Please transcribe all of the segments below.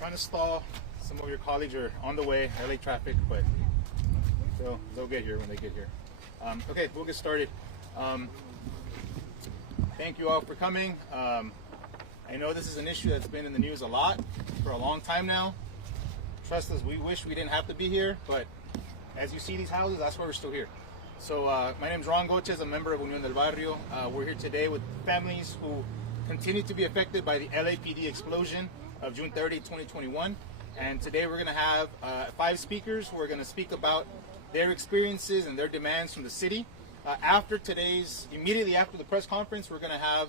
trying to stall. Some of your colleagues are on the way, LA traffic, but they'll get here when they get here. Okay, we'll get started. Thank you all for coming. I know this is an issue that's been in the news a lot for a long time now. Trust us, we wish we didn't have to be here, but as you see these houses, that's why we're still here. So my name is Ron Goches, a member of Unión del Barrio. We're here today with families who continue to be affected by the LAPD explosion of June 30, 2021. And today we're going to have 5 speakers who are going to speak about their experiences and their demands from the city. Immediately after the press conference, we're going to have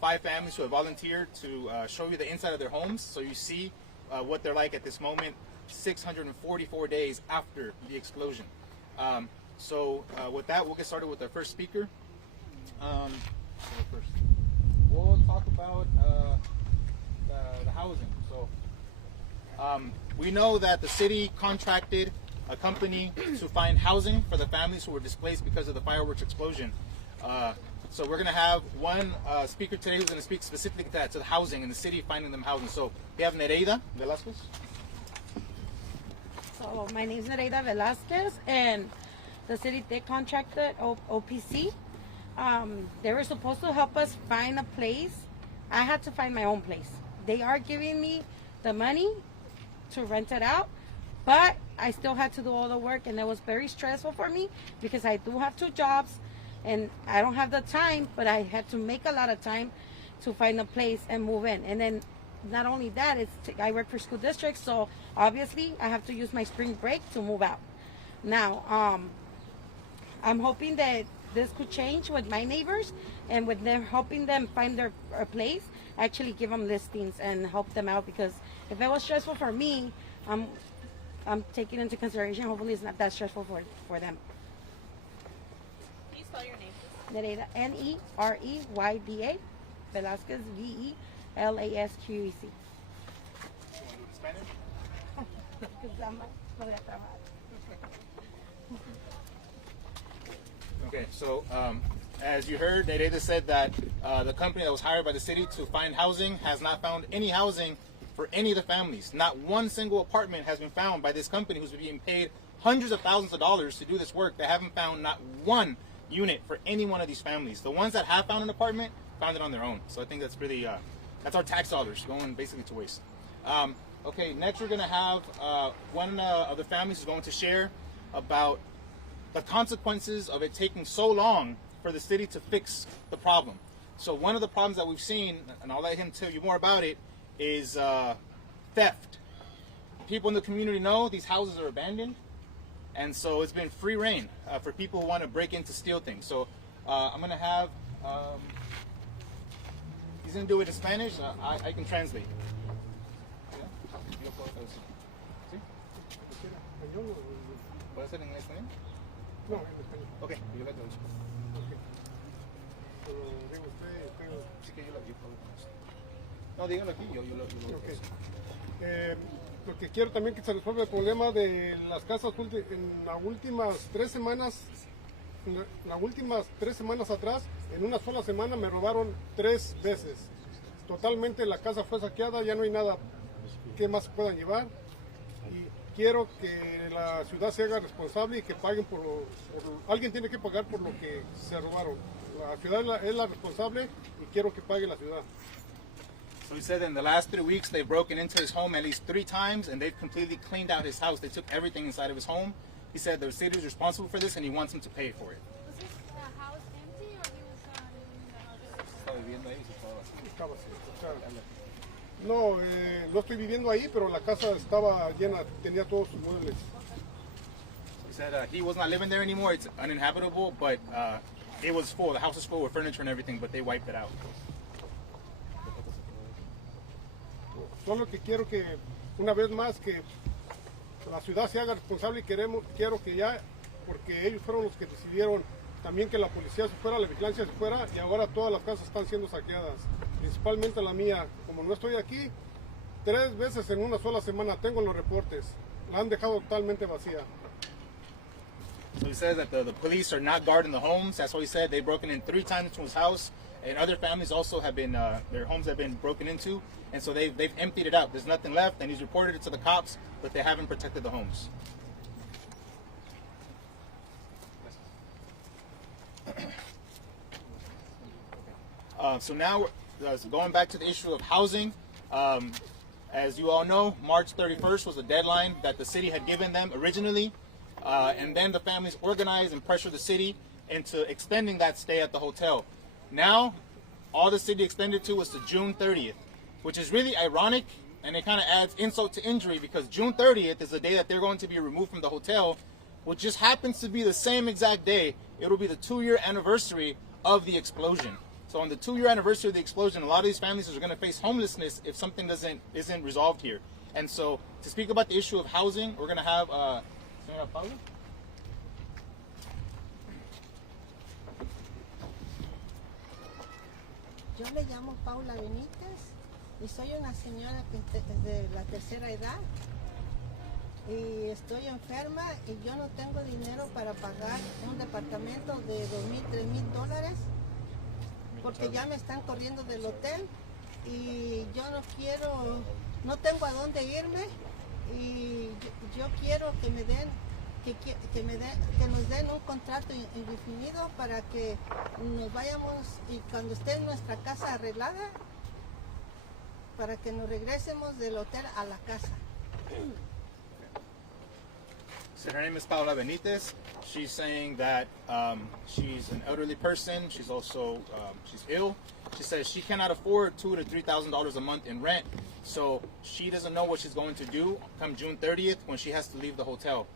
5 families who have volunteered to show you the inside of their homes, so you see what they're like at this moment, 644 days after the explosion. With that, we'll get started with our first speaker. We'll talk about the housing. We know that the city contracted a company to find housing for the families who were displaced because of the fireworks explosion. So we're going to have one speaker today who's going to speak specifically to that, to the housing and the city finding them housing. So we have Nereida Velasquez. So my name is Nereida Velasquez, and the city did contract the OPC. They were supposed to help us find a place. I had to find my own place. They are giving me the money to rent it out, but I still had to do all the work, and it was very stressful for me because I do have 2 jobs and I don't have the time, but I had to make a lot of time to find a place and move in. And then not only that, I work for school districts, so obviously I have to use my spring break to move out. Now, I'm hoping that this could change with my neighbors, and with them helping them find their place, actually give them listings and help them out, because if it was stressful for me, I'm taking into consideration, hopefully it's not that stressful for them. Can you spell your name? Nereida, N-E-R-E-Y-D-A, Velasquez, V-E-L-A-S-Q-E-C. You want to do it in Spanish? Okay, so as you heard, Nereida said that the company that was hired by the city to find housing has not found any housing for any of the families. Not one single apartment has been found by this company, who's being paid hundreds of thousands of dollars to do this work. They haven't found not one unit for any one of these families. The ones that have found an apartment found it on their own. So I think that's really, that's our tax dollars going basically to waste. Okay, next we're going to have one of the families who's going to share about the consequences of it taking so long for the city to fix the problem. So one of the problems that we've seen, and I'll let him tell you more about it, is theft. People in the community know these houses are abandoned, and so it's been free reign for people who want to break in to steal things. So I'm going to have, he's going to do it in Spanish. I can translate. ¿Puede ser en español? No, en español. Ok, yo la traduzco. Okay. Pero digo usted, Sí que yo la digo. No, dígalo aquí, yo lo okay. Lo que quiero también que se resuelva el problema de las casas en las últimas 3 semanas. En las últimas 3 semanas atrás, en una sola semana me robaron 3 veces. Totalmente la casa fue saqueada, ya no hay nada que más se puedan llevar. Y quiero que la ciudad se haga responsable y que paguen alguien tiene que pagar por lo que se robaron. La ciudad es la responsable y quiero que pague la ciudad. So he said in the last 3 weeks they've broken into his home at least 3 times, and they've completely cleaned out his house. They took everything inside of his home. He said the city is responsible for this and he wants them to pay for it. Was his house empty, or he was living in the house? Estaba así, o sea, no, no estoy viviendo ahí, pero la casa estaba llena, tenía todos sus muebles. He said he was not living there anymore. It's uninhabitable, but it was full. The house was full with furniture and everything, but they wiped it out. Solo que quiero que, una vez más, que la ciudad se haga responsable y quiero que ya, porque ellos fueron los que decidieron también que la policía se fuera, la vigilancia se fuera, y ahora todas las casas están siendo saqueadas, principalmente la mía. Como no estoy aquí, 3 veces en una sola semana, tengo los reportes, la han dejado totalmente vacía. So he says that the police are not guarding the homes. That's what he said. They've broken in 3 times into his house, and other families also have been, their homes have been broken into, and so they've emptied it out. There's nothing left, and he's reported it to the cops, but they haven't protected the homes. So now, going back to the issue of housing, as you all know, March 31st was the deadline that the city had given them originally, and then the families organized and pressured the city into extending that stay at the hotel. Now, all the city extended to was to June 30th, which is really ironic, and it kind of adds insult to injury because June 30th is the day that they're going to be removed from the hotel, which just happens to be the same exact day. It'll be the 2-year anniversary of the explosion. So on the 2-year anniversary of the explosion, a lot of these families are going to face homelessness if something isn't resolved here. And so to speak about the issue of housing, we're going to have Señora Paula. Yo le llamo Paula Benítez y soy una señora que de la tercera edad y estoy enferma y yo no tengo dinero para pagar un departamento de $2,000, $3,000 porque ya me están corriendo del hotel y yo no tengo a dónde irme y yo quiero que me den que nos den un contrato indefinido para que nos vayamos y cuando esté nuestra casa arreglada para que nos regresemos del hotel a la casa. So her name is Paula Benitez. She's saying that she's an elderly person. She's also she's ill. She says she cannot afford $2,000 to $3,000 a month in rent. So she doesn't know what she's going to do come June 30th when she has to leave the hotel.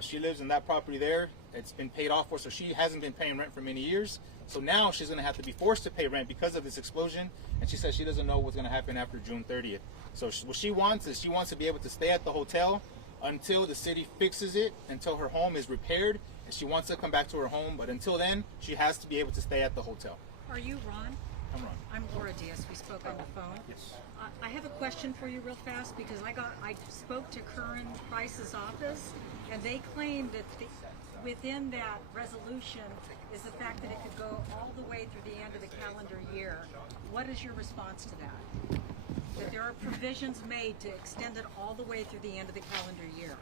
She lives in that property there. It's been paid off for, so she hasn't been paying rent for many years. So now she's going to have to be forced to pay rent because of this explosion. And she says she doesn't know what's going to happen after June 30th. So what she wants is she wants to be able to stay at the hotel until the city fixes it, until her home is repaired, and she wants to come back to her home. But until then, she has to be able to stay at the hotel. Are you Ron? I'm Ron. I'm Laura Diaz. We spoke on the phone. Yes. I have a question for you real fast because I spoke to Curran Price's office, and they claim that within that resolution is the fact that it could go all the way through the end of the calendar year. What is your response to that? That there are provisions made to extend it all the way through the end of the calendar year.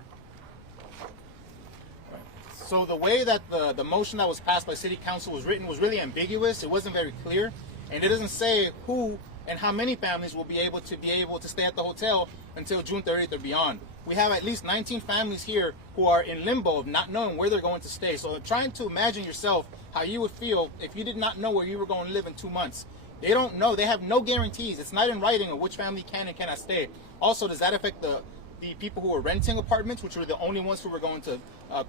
So the way that the motion that was passed by City Council was written was really ambiguous. It wasn't very clear, and it doesn't say who and how many families will be able to stay at the hotel until June 30th or beyond. We have at least 19 families here who are in limbo of not knowing where they're going to stay. So trying to imagine yourself how you would feel if you did not know where you were going to live in 2 months. They don't know. They have no guarantees. It's not in writing of which family can and cannot stay. Also, does that affect the people who are renting apartments, which were the only ones who were going to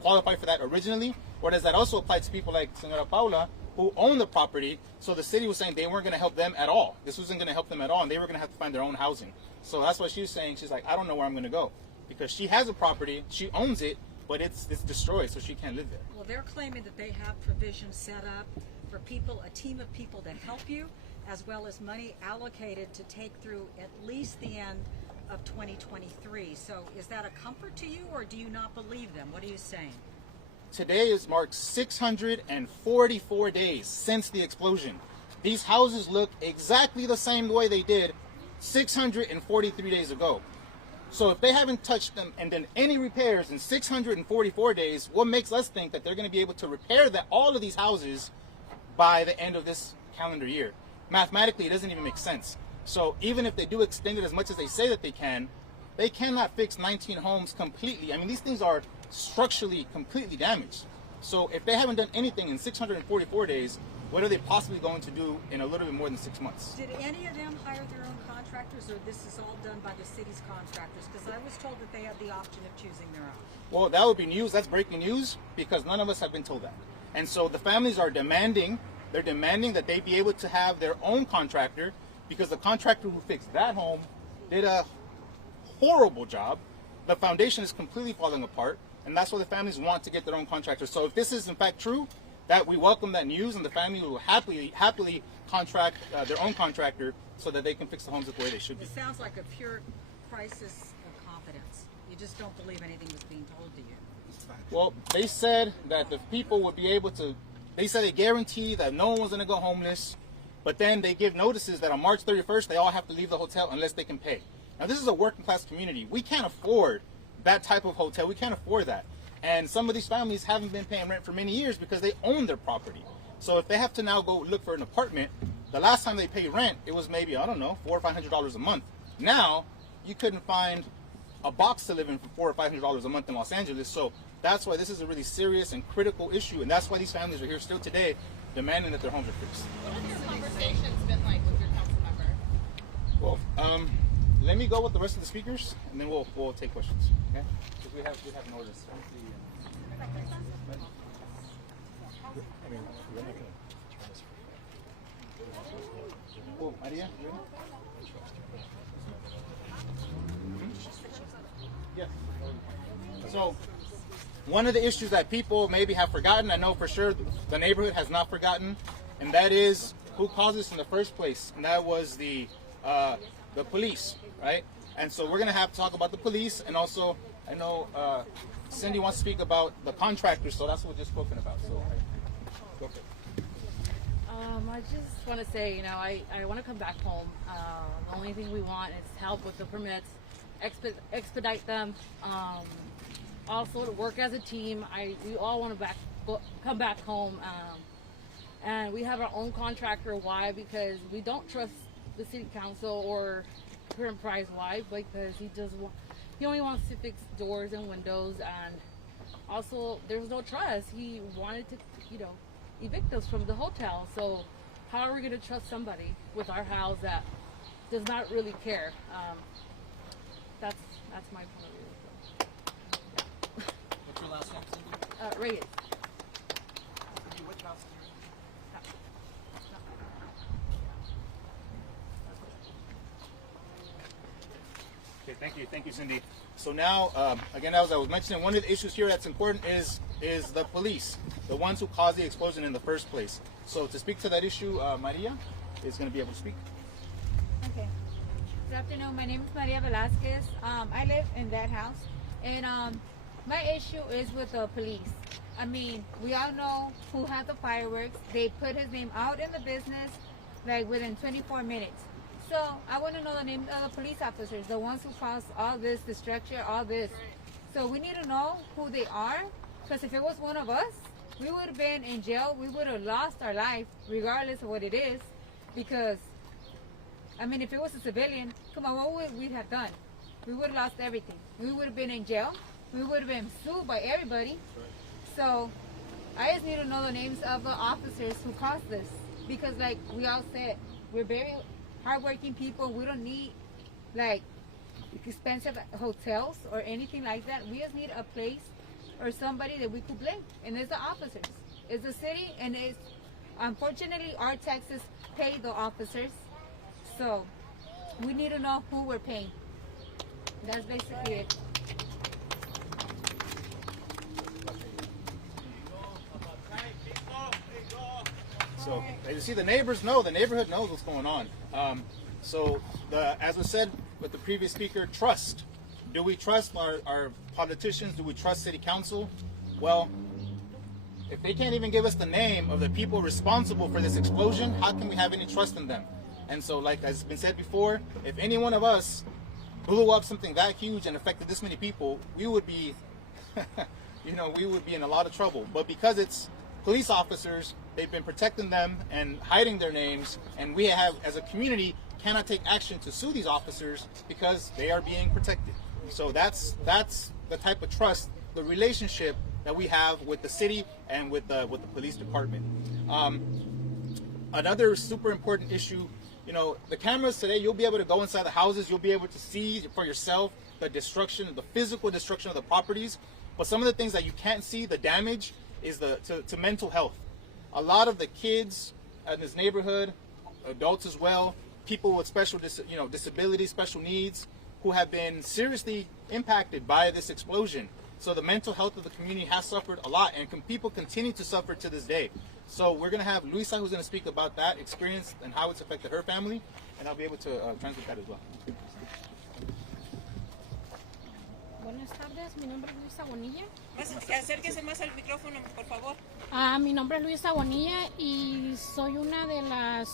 qualify for that originally? Or does that also apply to people like Señora Paula, who own the property? So the city was saying they weren't going to help them at all. This wasn't going to help them at all, and they were going to have to find their own housing. So that's what she was saying. She's like, I don't know where I'm going to go. Because she has a property, she owns it, but it's destroyed, so she can't live there. Well, they're claiming that they have provisions set up for people, a team of people to help you, as well as money allocated to take through at least the end of 2023. So is that a comfort to you, or do you not believe them? What are you saying? Today is marked 644 days since the explosion. These houses look exactly the same way they did 643 days ago. So if they haven't touched them and done any repairs in 644 days, what makes us think that they're going to be able to repair all of these houses by the end of this calendar year? Mathematically, it doesn't even make sense. So even if they do extend it as much as they say that they cannot fix 19 homes completely. I mean, these things are structurally completely damaged. So if they haven't done anything in 644 days, what are they possibly going to do in a little bit more than 6 months? Did any of them hire their own contractors, or this is all done by the city's contractors? Because I was told that they had the option of choosing their own. Well, that would be news. That's breaking news, because none of us have been told that. And so the families are demanding that they be able to have their own contractor, because the contractor who fixed that home did a horrible job. The foundation is completely falling apart, and that's why the families want to get their own contractor. So if this is in fact true, that we welcome that news, and the family will happily contract their own contractor so that they can fix the homes the way they should be. It sounds like a pure crisis of confidence. You just don't believe anything was being told to you. Well, they said that the people would be able to, they said they guarantee that no one was going to go homeless, But then they give notices that on March 31st, they all have to leave the hotel unless they can pay. Now, this is a working class community. We can't afford that type of hotel. We can't afford that. And some of these families haven't been paying rent for many years because they own their property. So if they have to now go look for an apartment, the last time they paid rent, it was maybe, I don't know, $400 or $500 a month. Now, you couldn't find a box to live in for $400 or $500 a month in Los Angeles. So that's why this is a really serious and critical issue. And that's why these families are here still today demanding that their homes are fixed. What have your conversations been like with your council member? Well, let me go with the rest of the speakers, and then we'll take questions. Okay? Because we have notice. Oh, Maria, you ready? Yeah. So, one of the issues that people maybe have forgotten, I know for sure the neighborhood has not forgotten, and that is who caused this in the first place, and that was the police, right? And so we're gonna have to talk about the police, and also I know Cindy wants to speak about the contractors, so that's what we're just spoken about. So, go for it. I just want to say, I want to come back home. The only thing we want is help with the permits, expedite them. Also to work as a team. We all want to come back home. And we have our own contractor. Why? Because we don't trust the city council or current price. Why? Because he only wants to fix doors and windows, and also there's no trust. He wanted to, evict us from the hotel. So how are we going to trust somebody with our house that does not really care? That's my point of view. What's your last name, Cindy? Reyes. Cindy, which house is Okay, thank you, Cindy. So now, again, as I was mentioning, one of the issues here that's important is the police, the ones who caused the explosion in the first place. So to speak to that issue, Maria is going to be able to speak. Okay. Good afternoon. My name is Maria Velasquez. I live in that house, and my issue is with the police. I mean, we all know who had the fireworks. They put his name out in the business like within 24 minutes. So I want to know the name of the police officers, the ones who caused all this destruction, all this. So we need to know who they are, because if it was one of us, we would have been in jail. We would have lost our life, regardless of what it is. Because, I mean, if it was a civilian, come on, what would we have done? We would have lost everything. We would have been in jail. We would have been sued by everybody. So I just need to know the names of the officers who caused this. Because like we all said, we're very hardworking people. We don't need like expensive hotels or anything like that. We just need a place or somebody that we could blame. And it's the officers. It's the city, and it's unfortunately our taxes pay the officers. So we need to know who we're paying. That's basically it. So as you see, the neighborhood knows what's going on. As was said with the previous speaker, trust. Do we trust our politicians? Do we trust city council? Well, if they can't even give us the name of the people responsible for this explosion, how can we have any trust in them? And so, like has been said before, if any one of us blew up something that huge and affected this many people, we would be, we would be in a lot of trouble. But because it's police officers, they've been protecting them and hiding their names, and we have, as a community, cannot take action to sue these officers because they are being protected. So that's the type of trust, the relationship that we have with the city and with the police department. Another super important issue, the cameras today, you'll be able to go inside the houses, you'll be able to see for yourself the destruction, the physical destruction of the properties. But some of the things that you can't see, the damage, is to mental health. A lot of the kids in this neighborhood, adults as well, people with special disabilities, special needs, who have been seriously impacted by this explosion. So the mental health of the community has suffered a lot, and people continue to suffer to this day. So we're going to have Luisa, who's going to speak about that experience and how it's affected her family, and I'll be able to translate that as well. Buenas tardes, mi nombre es Luisa Bonilla. Acérquese más al micrófono, por favor. Mi nombre es Luisa Bonilla y soy una de las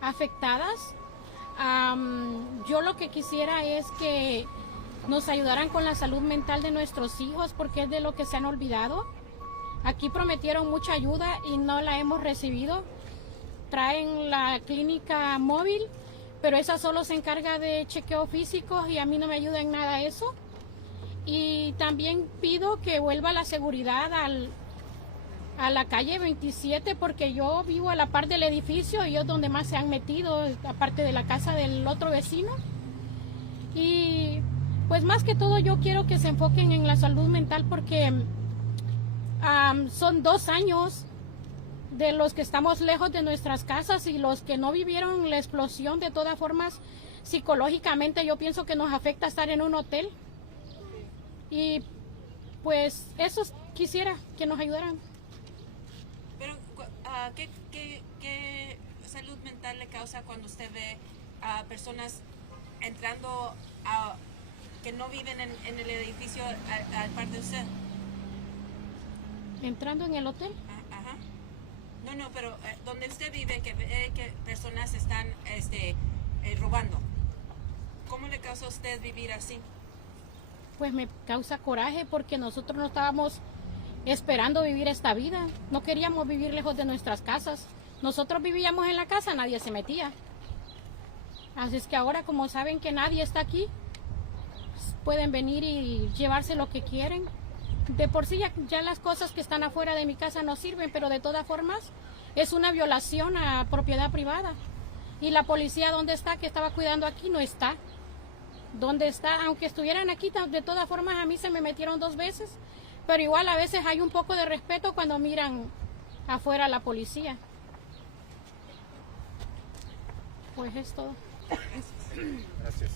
afectadas. Yo lo que quisiera es que nos ayudaran con la salud mental de nuestros hijos, porque es de lo que se han olvidado. Aquí prometieron mucha ayuda y no la hemos recibido. Traen la clínica móvil, pero esa solo se encarga de chequeo físicos y a mí no me ayuda en nada eso. Y también pido que vuelva la seguridad a la calle 27, porque yo vivo a la par del edificio y es donde más se han metido, aparte de la casa del otro vecino. Y pues más que todo yo quiero que se enfoquen en la salud mental, porque son 2 años de los que estamos lejos de nuestras casas, y los que no vivieron la explosión, de todas formas, psicológicamente yo pienso que nos afecta estar en un hotel. Y pues eso quisiera que nos ayudaran. Pero, ¿qué salud mental le causa cuando usted ve a personas entrando que no viven en el edificio al par de usted? ¿Entrando en el hotel? Ajá. No, pero donde usted vive, que ve que personas están robando. ¿Cómo le causa a usted vivir así? Pues me causa coraje, porque nosotros no estábamos esperando vivir esta vida. No queríamos vivir lejos de nuestras casas. Nosotros vivíamos en la casa, nadie se metía. Así es que ahora, como saben que nadie está aquí, pueden venir y llevarse lo que quieren. De por sí ya las cosas que están afuera de mi casa no sirven, pero de todas formas es una violación a propiedad privada. Y la policía, ¿dónde está? Que estaba cuidando aquí, no está. ¿Dónde está? Aunque estuvieran aquí, de todas formas a mí se me metieron 2 veces, pero igual a veces hay un poco de respeto cuando miran afuera a la policía. Pues es todo. Gracias.